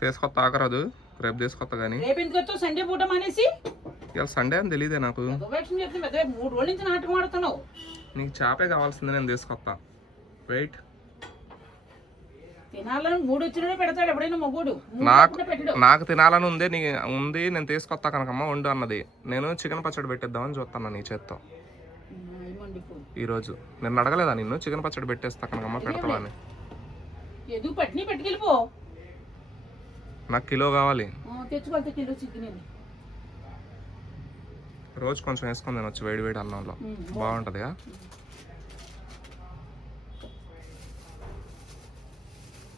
తీసుకొస్తా ఆకరాదు, రేపు తీసుకొస్తా కానీ. రేపు ఎందుకు వస్తావు? సండే పూట మానేసి. ఇవాళ సండే అని తెలియదే నాకు. 3 రోజుల నుంచి నాటకం ఆడుతున్నావు. నీకు చేపే కావాల్సింది, నేను తీసుకొస్తా. వెయిట్. తినాలని 3 వచ్చినోడే పెడతాడు ఎప్పుడైనా మొగుడు. నాకు తినాలని ఉంది, నేను తీసుకొస్తా కనకమ్మ వండు అన్నది. నేను చికెన్ పచ్చడి పెట్టేద్దామని చూస్తాను నీ చేత్తో ఈరోజు. నేను అడగలేదా నిన్ను చికెన్ పచ్చడి పెట్టేస్తా కనకమ్మ పెడతావా అని? పెట్టుకెళ్ళిపో. నాకు కిలో కావాలి. తెచ్చుకోవాలి కిలో చికెన్. రోజు కొంచెం వేసుకొని తినొచ్చు వేడి వేడి అన్నంలో, బాగుంటుందిగా.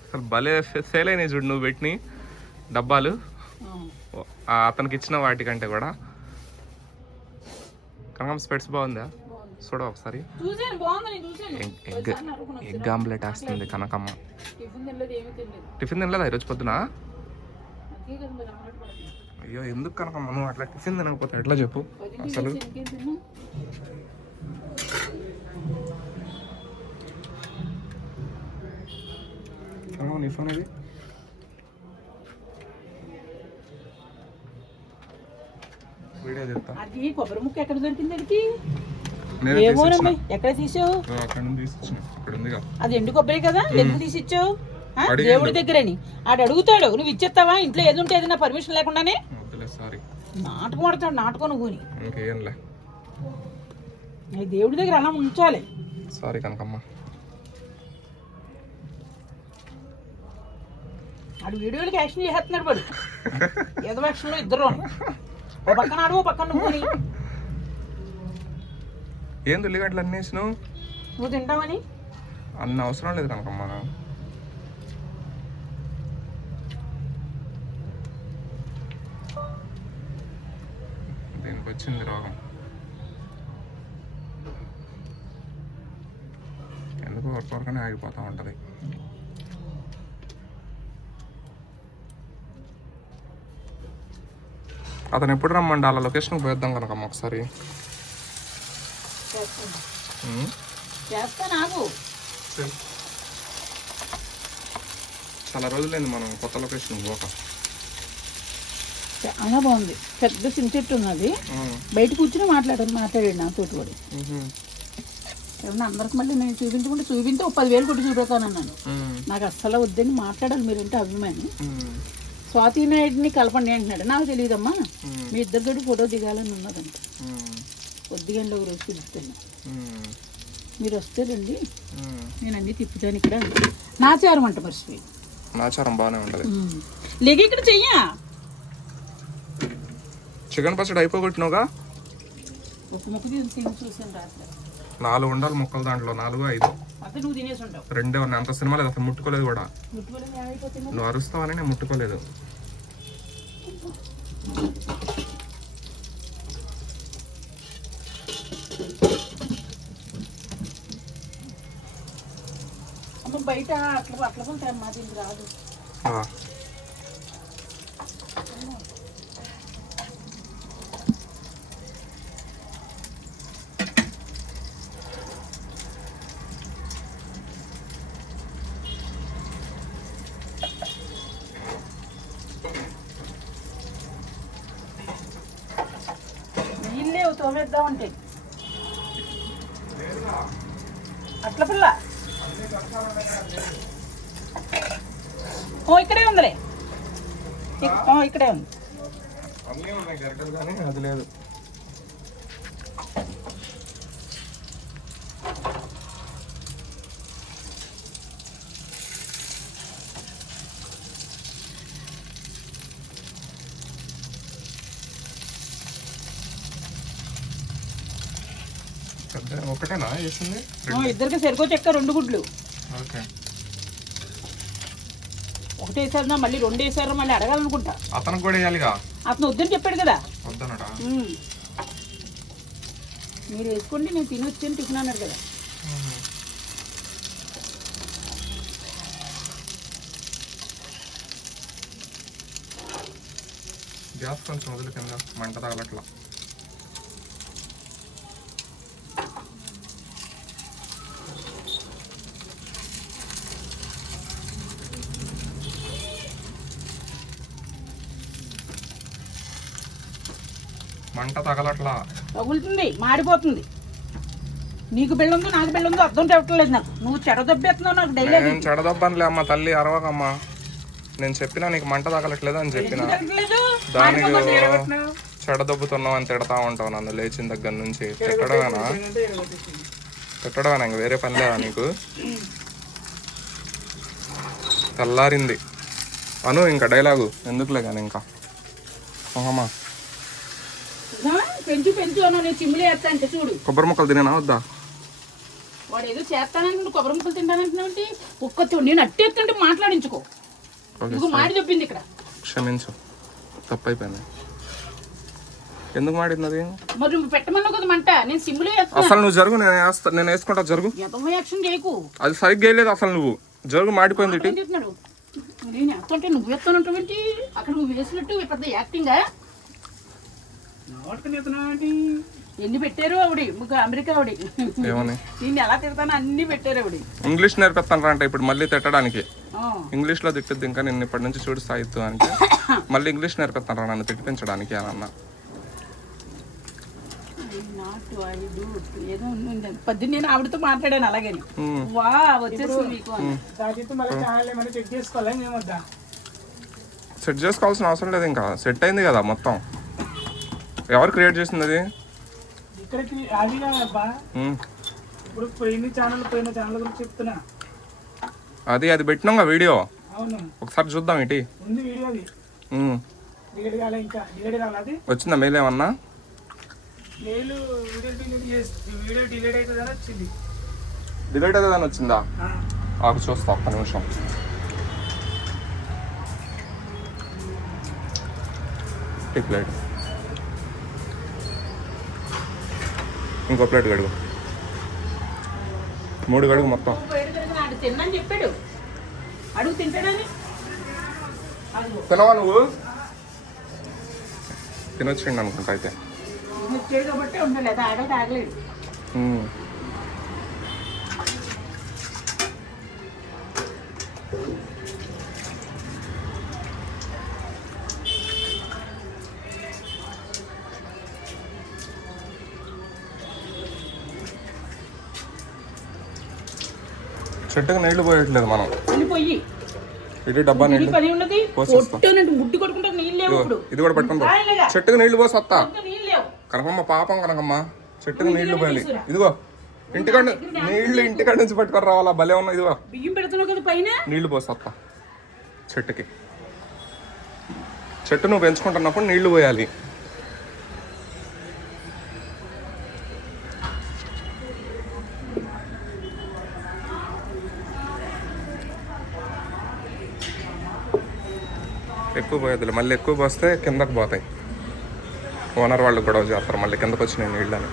అసలు భలే సేల్ అయినాయి చూడు నువ్వు పెట్టిన డబ్బాలు, అతనికి ఇచ్చిన వాటికంటే కూడా. కనకమ్మ స్పెట్స్ బాగుందా చూడ ఒకసారి. ఎగ్ ఆమ్లెట్ వేస్తుంది కనకమ్మ. టిఫిన్ తినలేదా ఈరోజు పొద్దున? అయ్యో ఎందుకు కనకమ్మ నువ్వు అట్లా టిఫిన్ తినకపోతే ఎట్లా చెప్పు అసలు. నీ ఫోన్ ఇది వీడియో చెప్తా. అది కొబ్బరి ముక్క ఎక్కడ దొరికింది? ఎక్కడ తీసావు? అది ఎండు కొబ్బరి కదా, ఎందుకు తీసి ఇచ్చావు? దేవుడి దగ్గరని ఆడు అడుగుతాడు, నువ్వు ఇచ్చేస్తావా? ఇంట్లో ఏది ఉంటే ఏదైనా పర్మిషన్ లేకుండానే నాటకం ఆడతాడు. నాటకం నువ్వు దేవుడి దగ్గర అలా ఉంచాలి. సారీ కనకమ్మ. ఆడు వీడియోలకి యాక్షన్ చేస్తున్నాడు వాడు. ఏదో యాక్షన్లో ఇద్దరు ఓ పక్కన ఆడు, ఓ పక్కన నువ్వు. ఏం ఉల్లిగడ్డలు అన్నీ వేసినావు? నువ్వు తింటావని. అన్న అవసరం లేదు కనకమ్మ. దీనికి వచ్చింది రోగం. ఎందుకు వర్కనే ఆగిపోతూ ఉంటుంది. అతను ఎప్పుడు రమ్మండి అలా లొకేషన్కి పోయేద్దాం కనకమ్మ ఒకసారి. చాలా రోజులైంది మనం కొత్త లొకేషన్ పోక. చాలా బాగుంది. పెద్ద చింత చెట్టు ఉన్నది, బయట కూర్చుని మాట్లాడాడు నాతో కూడా. ఏమన్నా అందరికి మళ్ళీ నేను చూపిస్తే 10,000 కొట్టి చూపెడతానన్నాను. నాకు అస్సలు వద్దని మాట్లాడాలి, మీరంటే అభిమాని. స్వాతి నాయుడిని కలపండి అంటున్నాడు. నాకు తెలియదమ్మా, మీ ఇద్దరితో ఫోటో దిగాలని ఉన్నదంట. కొద్దిగంలో ఒక రోజు పిలుస్తున్నా, మీరు వస్తే రండి, నేను అన్ని తిప్పుతాను. ఇక్కడ నాచారం అంట, మర్చిపోయి. నాచారం బాగానే ఉంటుంది. లేక ఇక్కడ చెయ్యా. చికెన్ పచ్చడి అయిపోగొట్టినవుగా. ఒక ముక్క తిని చూసాను రాత్రి. 4 ఉండాలి ముక్కలు, దాంట్లో 4, 5. అదే నువ్వు తినేసి ఉంటావు. 2 ఉన్నాయి. అంత సినిమా లేదు, అసలు ముట్టుకోలేదు కూడా. నువ్వు అరుస్తావని నేను ముట్టుకోలేదు. బయట అట్లా మాది రాదు. నీళ్ళేవు తోమేద్దామంటే అట్ల పిల్ల. ఇక్కడే ఉందిలే, ఇక్కడే ఉంది. అది లేదు. ఒకటేనా వేసింది? ఇద్దరికి సరిగో చెక్క 2 గుడ్లు. ఓకే, ఒకటి వేసారు, మళ్ళీ 2 వేసారు, మళ్ళీ అడగాలనుకుంటా. అతను కూడా వేయాలిగా. అతను వద్దని చెప్పాడు కదా. వద్దనడా? మీరు వేసుకోండి, నేను తినొచ్చాను టిఫిన్ అన్నాడు కదా. గ్యాస్ కొంచెం వదిలి కింద మంట తగలట్లా. మంట తగలట్లా. తగులుతుంది, మాడిపోతుంది. నీకు బిళ్ళుందో నాకు బిళ్ళుందో అర్థం చెప్పట్లేదు నాకు. నువ్వు చెడదబ్బేస్తున్నావు నాకు డైలీ. నేను చెడదబ్బనులే అమ్మ తల్లి, అరవకమ్మా. నేను చెప్పినా నీకు మంట తగలట్లేదు అని చెప్పిన. దానికి చెడదబ్బుతున్నావు అని తిడతా ఉంటావు నన్ను లేచిన దగ్గర నుంచి. తిట్టడమేనా ఇంక వేరే పని లేదా నీకు? తెల్లారింది అను, ఇంకా డైలాగు ఎందుకులే కానీ ఇంకా. ఓహమ్మా పెంచు పెంచు అన్న, నేను చిమ్ములు వేస్తా అంటే చూడు. కొబ్బరి ముక్కలు తినేనా వద్దా? వాడు ఏదో చేస్తానంటే కొబ్బరి ముక్కలు తింటానంటున్నావు. ఒక్కతో నేను అట్టేస్తుంటే మాట్లాడించుకో. మాడి చెప్పింది ఇక్కడ. క్షమించు, తప్పైపోయింది. ఎందుకు మాడింది? మరి నువ్వు పెట్టమన్నావు కదా మంట. నేను సిమ్ములు వేస్తా. అసలు నువ్వు జరుగు, నేను వేసుకుంటా. జరుగు, యాక్షన్ చేయకు. అది సరిగ్గా వేయలేదు అసలు. నువ్వు జరుగు, మాడిపోయింది. నేను వేస్తుంటే నువ్వు వేస్తానంటావు ఏంటి? అక్కడ నువ్వు వేసినట్టు పెద్ద యాక్టింగా. ఎన్ని పెట్టారు ఆవిడ, అమెరికా ఆవిడ. ఏమని దీన్ని ఎలా తిడతానో అన్ని పెట్టారు ఆవిడ. ఇంగ్లీష్ నేర్పిస్తాను అంటే ఇప్పుడు మళ్ళీ తిట్టడానికి. ఇంగ్లీష్ లో తిట్టద్దు ఇంకా, నేను ఇప్పటి నుంచి చూడు సాయిత్తు అంటే మళ్ళీ ఇంగ్లీష్ నేర్పిస్తాను రా నన్ను తిట్టించడానికి అని అన్న. ఏదో పద్దు నేను ఆవిడతో మాట్లాడాను అలాగే. వా వచ్చేస్తుంది మీకు. సెట్ చేసుకోవాల్సిన అవసరం లేదు, ఇంకా సెట్ అయింది కదా మొత్తం. ఎవరు క్రియేట్ చేసింది అది? అది పెట్టినాం వీడియో, ఒకసారి చూద్దాం ఇటీ. వచ్చిందా మెయిల్ ఏమన్నా? డిలీట్ అవుతుందని వచ్చిందా? ఆకు చూస్తా ఒక్క నిమిషం. ప్లేట్, ఇంకో ప్లేట్ గడుగు, 3 గడుగు మొత్తం. తిన్నాను చెప్పాడు, అడుగు తింటాడని. తినవా నువ్వు? తినొచ్చిండి అనుకుంటా అయితే. కాబట్టి ఉండలేదు, ఆడో తాగలేదు. చెట్టుకు నీళ్లు పోయట్లేదు మనం. ఇది డబ్బా నీళ్ళు ముడ్డు కొట్టుకుంటే నీళ్ళు లేవు. ఇది కూడా పట్టుకుంటా. చెట్టుకు నీళ్లు పోసి వస్తా. కనకమ్మ పాపం కనకమ్మ, చెట్టుకు నీళ్లు పోయాలి. ఇదిగో ఇంటికాడ నుంచి పట్టుకొని రావాలా, భలే ఉన్నా. ఇదిగో బియ్యం పెడుతున్నావు కదా పైన, నీళ్లు పోసి వస్తా చెట్టుకి. చెట్టు నువ్వు పెంచుకుంటున్నప్పుడు నీళ్లు పోయాలి. ఎక్కువ పోయేదిలే, మళ్ళీ ఎక్కువ పోస్తే కిందకు పోతాయి. ఓనర్ వాళ్ళు గొడవ చేస్తారు మళ్ళీ కిందకు వచ్చినాయి నీళ్ళని.